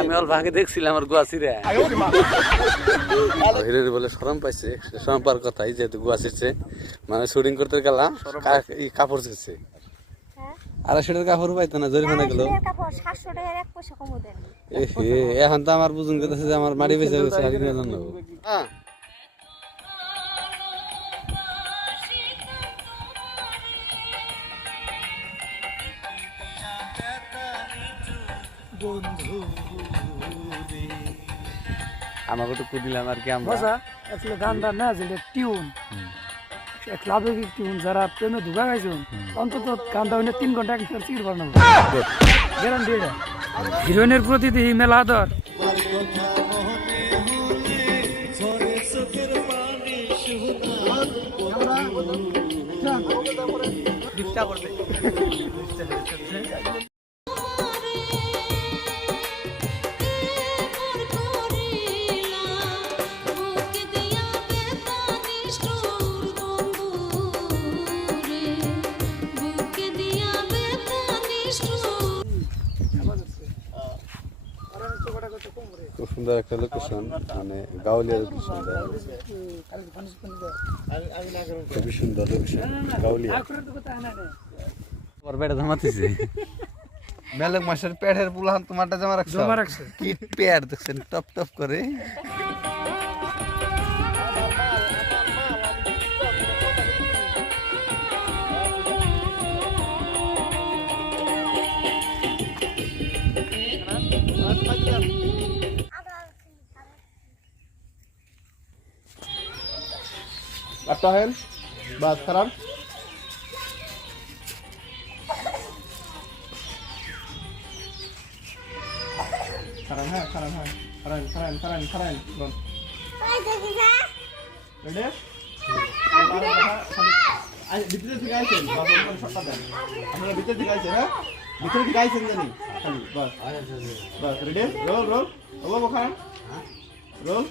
আমি অল্প আগে দেখছিলাম আমার গুয়াশিরে হিরোর বলে সরম পাইছে সরম পাওয়ার কথাই যেহেতু গুয়াশিরছে মানে শুটিং করতে গেলাম কাপড় ছিঁড়ছে। আড়াইশো টাকার কাপড় পাইতো না জরিমানা গেল? এখন তো আমার বুঝুন কথা যে আমার মাটি বেঁচে গেছে আর জানো হ্যাঁ আমাকে তো কুদিলাম আর কি আমরা। মজা আসলে গানটা না যেটা টিউন। একটা আবেগিক টিউন যারা প্রেমে ধোকা খাইছে অন্তত গানটা হইলে তিন ঘণ্টা এক চির বানাবো গ্যারান্টি এটা। হিরোইনের প্রতি দিহি মেলা আদর। খুব সুন্দর একটা লোকেশন মানে গাউলিয়া লোকেশন খুবই সুন্দর লোকেশন গাউলিয়া। বেড়া ধামাতেছে মেলক মাসের পেটের পুলাহান তোমারটা জমা রাখছো? জমা রাখছে। কি পেট দেখছেন টপ টপ করে। Aptahin. Baat kharam. Kharan hai, kharan hai. Kharan, kharan, kharan, kharan. Bon. Ready? ভিতরে থেকে আইছেন আপনারা ভিতরে থেকে আইছেন হ্যাঁ ভিতরে থেকে আইছেন জানি খালি bus bus ready roll roll ওখানে রোল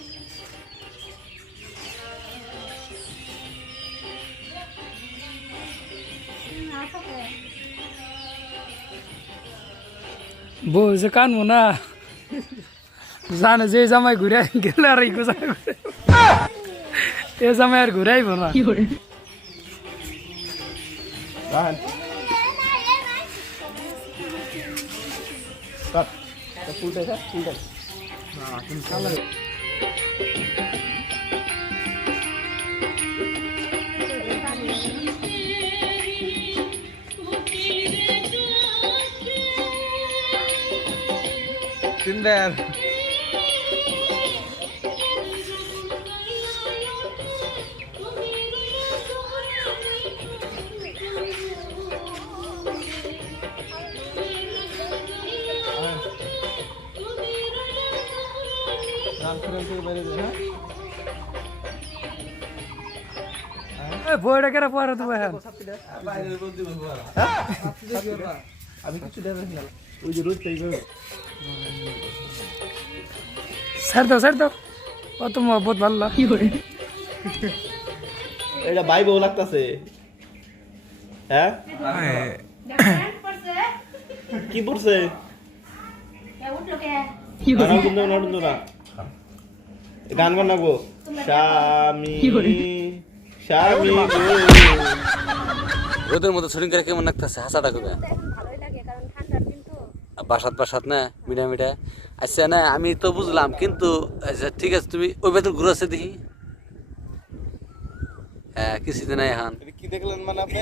বউ যে কানবো না। জানে যে জামাই ঘুরে গেলে আর ইকো জামাই এ জামাই আর ঘুরে আইব না। Tahan. Stop. হ্যাঁ বইটা কেরা পরে তো এখন? আমি কিছু দেব না। ওই যে রোজ ছাড় দাও ছাড় দাও। অত মহব্বত ভালো এটা ভাই বউ লাগতাছে। হ্যাঁ? কি পড়ছে? গান গান নাগো স্বামী স্বামী রোদের মধ্যে শুটিং করে কেমন লাগতেছে? হাসা করে বাসাত বাসাত না মিঠা মিঠা আচ্ছা না আমি তো বুঝলাম কিন্তু আচ্ছা ঠিক আছে তুমি ওই ভেতর আছে দেখি। হ্যাঁ কিছুতে নাই হান। কি দেখলেন মানে আপনি?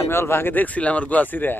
আমি অল্প আগে দেখছিলাম আর গোয়াছি গুয়াশিরে